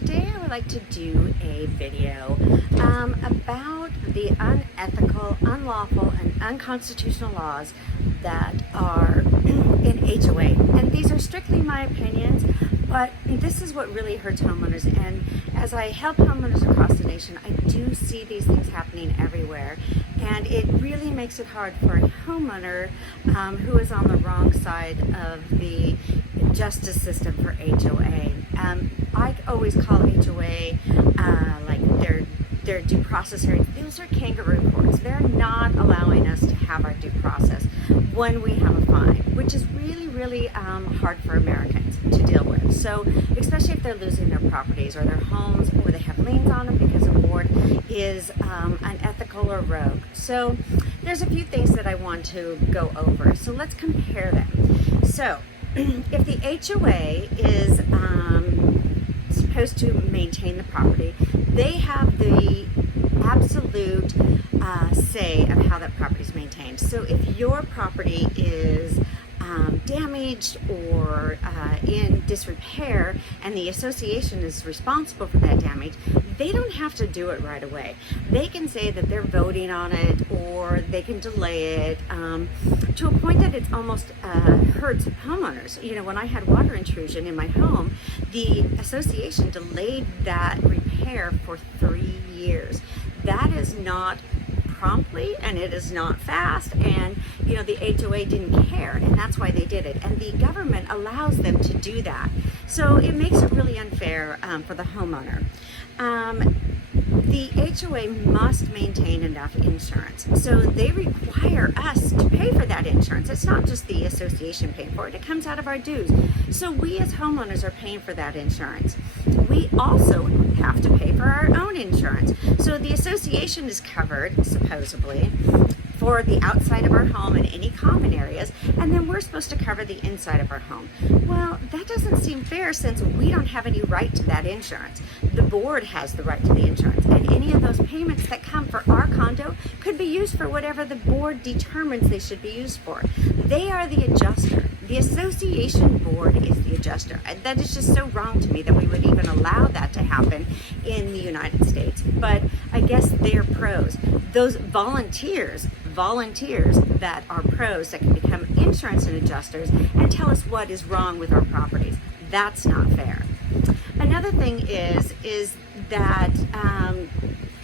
today I would like to do a video about the unethical, unlawful, and unconstitutional laws that are in HOA. And these are strictly my opinions, but this is what really hurts homeowners. And as I help homeowners across the nation, I do see these things happening everywhere. And it really makes it hard for a homeowner who is on the wrong side of the justice system for HOA. I always call HOA like their due process hearings. Those are kangaroo courts. They're not allowing us to have our due process when we have a fine, which is really hard for Americans to deal with. So especially if they're losing their properties or their homes, or they have liens on them because a board is unethical or rogue. So there's a few things that I want to go over. So let's compare them. So if the HOA is supposed to maintain the property, they have the absolute say of how that property is maintained. So if your property is damaged or in disrepair and the association is responsible for that damage, they don't have to do it right away. They can say that they're voting on it, or they can delay it to a point that it's almost hurts homeowners. You know, when I had water intrusion in my home, the association delayed that repair for 3 years. That is not promptly, and it is not fast, and you know, the HOA didn't care, and that's why they did it, and the government allows them to do that. So it makes it really unfair for the homeowner. The HOA must maintain enough insurance, so they require us to pay for that insurance. It's not just the association paying for it, it comes out of our dues. So we as homeowners are paying for that insurance. We also have to pay for our own insurance. So the association is covered, supposedly, for the outside of our home and any common areas, and then we're supposed to cover the inside of our home. Well, that doesn't seem fair, since we don't have any right to that insurance. The board has the right to the insurance, and any of those payments that come for our condo could be used for whatever the board determines they should be used for. They are the adjuster. The association board is the adjuster. That is just so wrong to me that we would even allow that to happen in the United States. But I guess they're pros. Those volunteers that are pros, that can become insurance and adjusters and tell us what is wrong with our properties. That's not fair. Another thing is that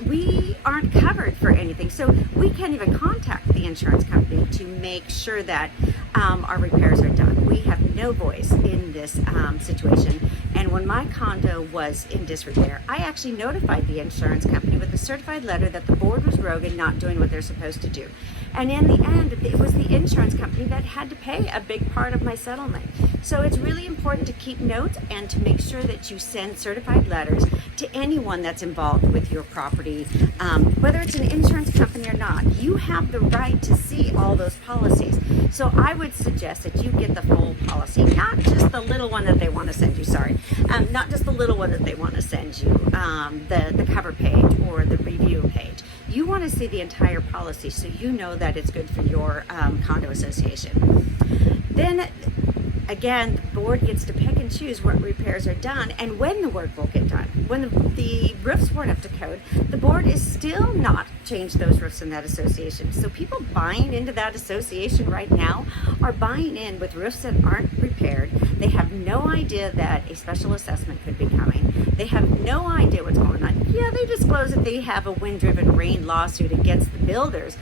we aren't covered for anything. So we can't even contact the insurance company to make sure that our repairs are done. We have no voice in this situation. And when my condo was in disrepair, I actually notified the insurance company with a certified letter that the board was rogue and not doing what they're supposed to do. And in the end, it was the insurance company that had to pay a big part of my settlement. So it's really important to keep notes and to make sure that you send certified letters to anyone that's involved with your property, whether it's an insurance company or not. You have the right to see all those policies. So I would suggest that you get the full policy, not just the little one that they want to send you, not just the little one that they want to send you, the cover page or the review page. You want to see the entire policy so you know that it's good for your condo association. Then again, the board gets to pick and choose what repairs are done and when the work will get done. When the roofs weren't up to code, the board is still not changed those roofs in that association. So people buying into that association right now are buying in with roofs that aren't repaired. They have no idea that a special assessment could be coming. They have no idea what's going on. Yeah, they disclose that they have a wind-driven rain lawsuit against the builders,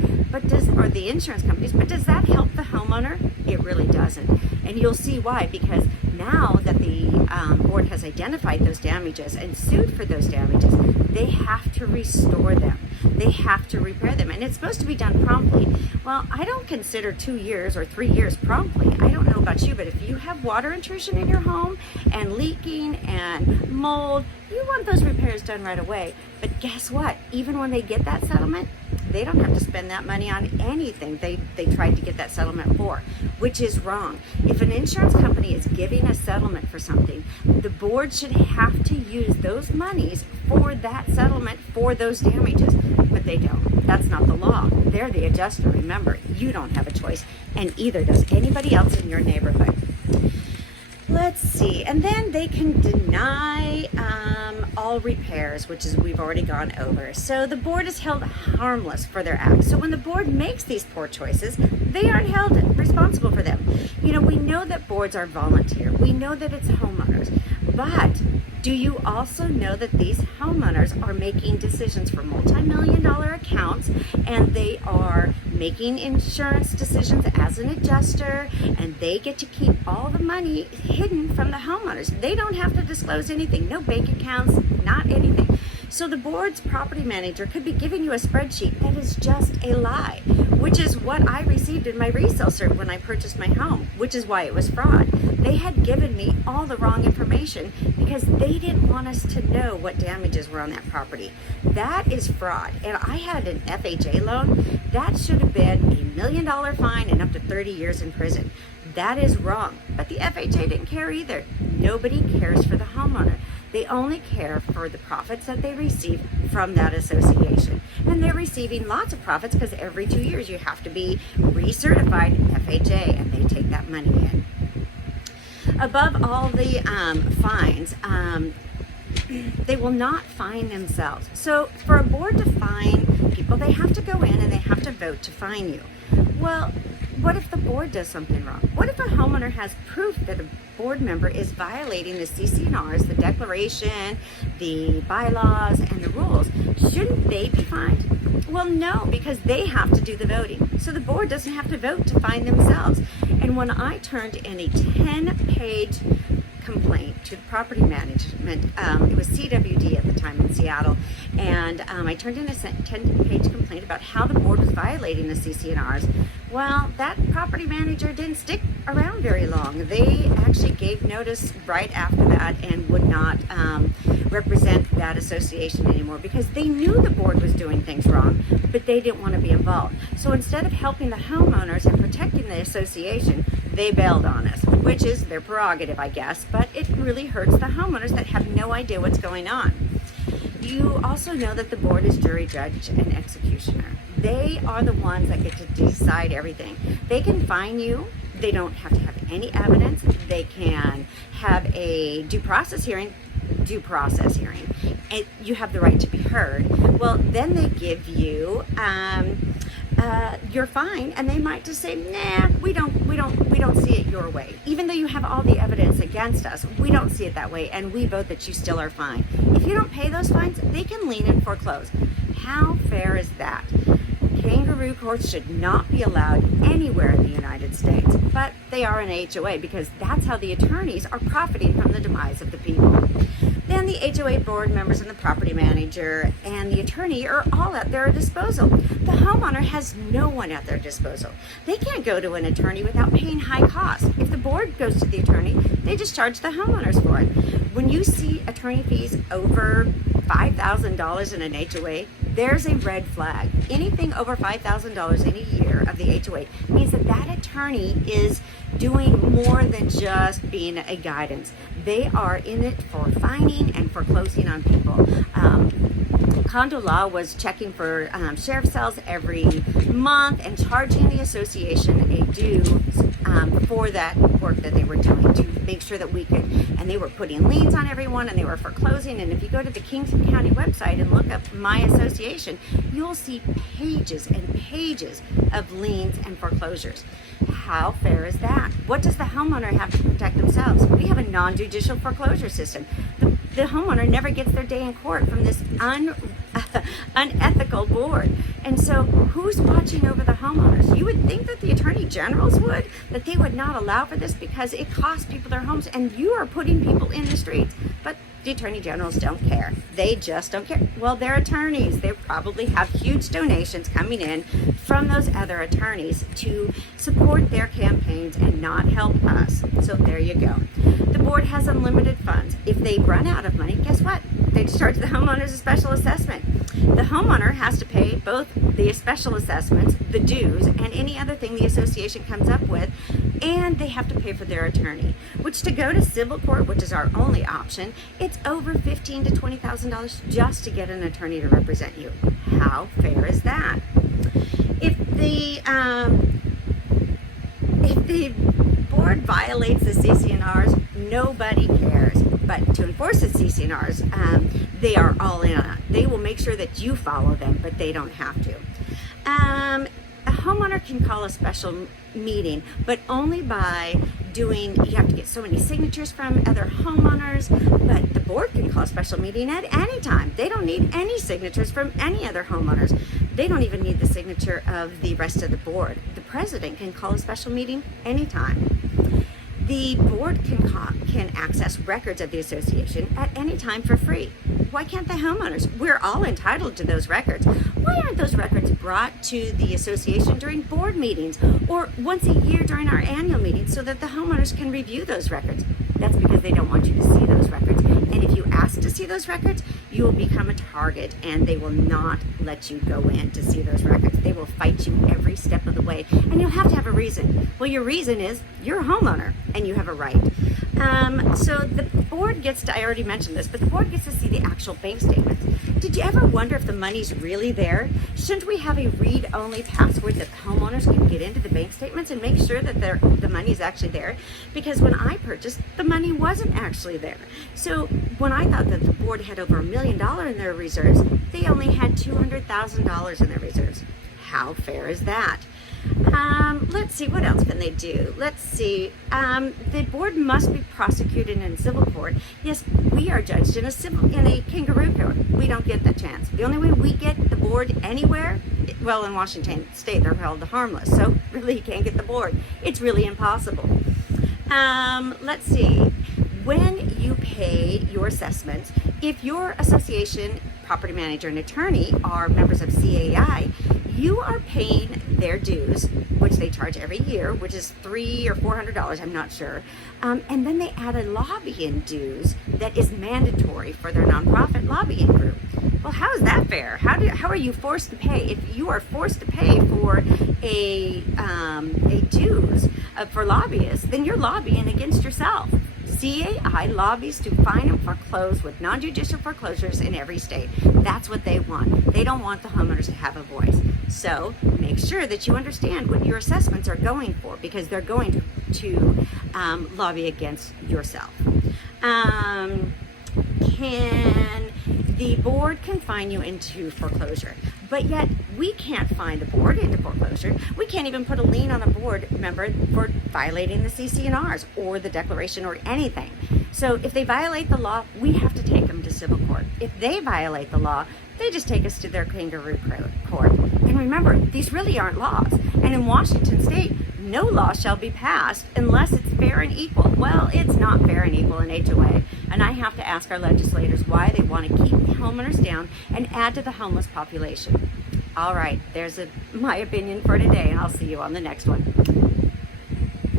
or the insurance companies, but does that help the homeowner? It really doesn't. And you'll see why, because now that the board has identified those damages and sued for those damages, they have to restore them. They have to repair them, and it's supposed to be done promptly. Well, I don't consider 2 years or 3 years promptly. I don't know about you, but if you have water intrusion in your home and leaking and mold, you want those repairs done right away. But guess what? Even when they get that settlement, they don't have to spend that money on anything they tried to get that settlement for, which is wrong. If an insurance company is giving a settlement for something, the board should have to use those monies for that settlement for those damages, but they don't. That's not the law. They're the adjuster. Remember, you don't have a choice, and either does anybody else in your neighborhood. Let's see, and then they can deny all repairs, which is we've already gone over. So the board is held harmless for their acts. So when the board makes these poor choices, they aren't held responsible for them. You know, we know that boards are volunteer. We know that it's homeowners. But do you also know that these homeowners are making decisions for multi-million-dollar accounts, and they are making insurance decisions as an adjuster, and they get to keep all the money hidden from the homeowners? They don't have to disclose anything, no bank accounts, not anything. So the board's property manager could be giving you a spreadsheet that is just a lie, which is what I received in my resale cert when I purchased my home, which is why it was fraud. They had given me all the wrong information because they didn't want us to know what damages were on that property. That is fraud. And I had an FHA loan. That should have been $1 million fine and up to 30 years in prison. That is wrong. But the FHA didn't care either. Nobody cares for the homeowner. They only care for the profits that they receive from that association. And they're receiving lots of profits because every 2 years you have to be recertified FHA, and they take that money in. Above all the fines, they will not fine themselves. So for a board to fine people, they have to go in and they have to vote to fine you. Well, what if the board does something wrong? What if a homeowner has proof that a board member is violating the CC&Rs, the declaration, the bylaws, and the rules? Shouldn't they be fined? Well, no, because they have to do the voting. So the board doesn't have to vote to fine themselves. And when I turned in a 10-page complaint to the property management, it was CWD at the time in Seattle, and I turned in a 10-page complaint about how the board was violating the CC&Rs. Well, that property manager didn't stick around very long. They actually gave notice right after that and would not represent that association anymore because they knew the board was doing things wrong, but they didn't want to be involved. So instead of helping the homeowners and protecting the association, they bailed on us, which is their prerogative, I guess, but it really hurts the homeowners that have no idea what's going on. You also know that the board is jury, judge, and executioner. They are the ones that get to decide everything. They can fine you. They don't have to have any evidence. They can have a due process hearing, and you have the right to be heard. Well, then they give you your fine, and they might just say, nah, we don't see it your way. Even though you have all the evidence against us, we don't see it that way, and we vote that you still are fine. If you don't pay those fines, they can lien and foreclose. How fair is that? Kangaroo courts should not be allowed anywhere in the United States, but they are an HOA because that's how the attorneys are profiting from the demise of the people. Then the HOA board members and the property manager and the attorney are all at their disposal. The homeowner has no one at their disposal. They can't go to an attorney without paying high costs. If the board goes to the attorney, they just charge the homeowners for it. When you see attorney fees over $5,000 in an HOA, there's a red flag. Anything over $5,000 in a year of the HOA means that that attorney is doing more than just being a guidance. They are in it for fining and foreclosing on people. Condo Law was checking for sheriff sales every month and charging the association a due for that work that they were doing to make sure that we could, and they were putting liens on everyone and they were foreclosing. And if you go to the Kingston County website and look up my association, you'll see pages and pages of liens and foreclosures. How fair is that? What does the homeowner have to protect themselves? We have a non-judicial foreclosure system. The homeowner never gets their day in court from this unethical board. And so who's watching over the homeowners? You would think that the attorney generals would, that they would not allow for this because it costs people their homes and you are putting people in the streets. But the attorney generals don't care. They just don't care. Well, they're attorneys. They probably have huge donations coming in from those other attorneys to support their campaigns and not help us. So there you go. The board has unlimited funds. If they run out of money, guess what? They just charge the homeowners a special assessment. The homeowner has to pay both the special assessments, the dues, and any other thing the association comes up with, and they have to pay for their attorney, which to go to civil court, which is our only option, it's over $15,000 to $20,000 just to get an attorney to represent you. How fair is that? If the board violates the CC&Rs, nobody cares. But But to enforce the CC&Rs, they are all in on it. They will make sure that you follow them, but they don't have to. A homeowner can call a special meeting, but only by you have to get so many signatures from other homeowners, but the board can call a special meeting at any time. They don't need any signatures from any other homeowners. They don't even need the signature of the rest of the board. The president can call a special meeting anytime. The board can access records of the association at any time for free. Why can't the homeowners? We're all entitled to those records. Why aren't those records brought to the association during board meetings or once a year during our annual meetings so that the homeowners can review those records? That's because they don't want you to see those records. And if you ask to see those records, you will become a target and they will not let you go in to see those records. They will fight you every step of the way. And you'll have to have a reason. Well, your reason is you're a homeowner and you have a right. So the board gets to, I already mentioned this, but the board gets to see the actual bank statements. Did you ever wonder if the money's really there? Shouldn't we have a read-only password that homeowners can get into the bank statements and make sure that the money is actually there? Because when I purchased, the money wasn't actually there. So when I thought that the board had over $1 million in their reserves, they only had $200,000 in their reserves. How fair is that? Let's see, what else can they do? Let's see, the board must be prosecuted in civil court. Yes, we are judged in a kangaroo court. We don't get that chance. The only way we get the board anywhere, well, in Washington State, they're held harmless, so really you can't get the board. It's really impossible. Let's see, when you pay your assessments, if your association, property manager, and attorney are members of CAI, you are paying their dues, which they charge every year, which is $300 or $400, I'm not sure. And then they add a lobbying dues that is mandatory for their nonprofit lobbying group. Well, how is that fair? How are you forced to pay? If you are forced to pay for a dues for lobbyists, then you're lobbying against yourself. CAI lobbies to fine and foreclose with non-judicial foreclosures in every state. That's what they want. They don't want the homeowners to have a voice. So make sure that you understand what your assessments are going for, because they're going to lobby against yourself. The board can fine you into foreclosure, but yet we can't fine the board into foreclosure. We can't even put a lien on a board member for violating the CC&Rs or the declaration or anything. So if they violate the law, we have to take them to civil court. If they violate the law, they just take us to their kangaroo court. And remember, these really aren't laws. And in Washington State, no law shall be passed unless it's fair and equal. Well, it's not fair and equal in HOA. And I have to ask our legislators why they want to keep homeowners down and add to the homeless population. All right, there's my opinion for today, and I'll see you on the next one.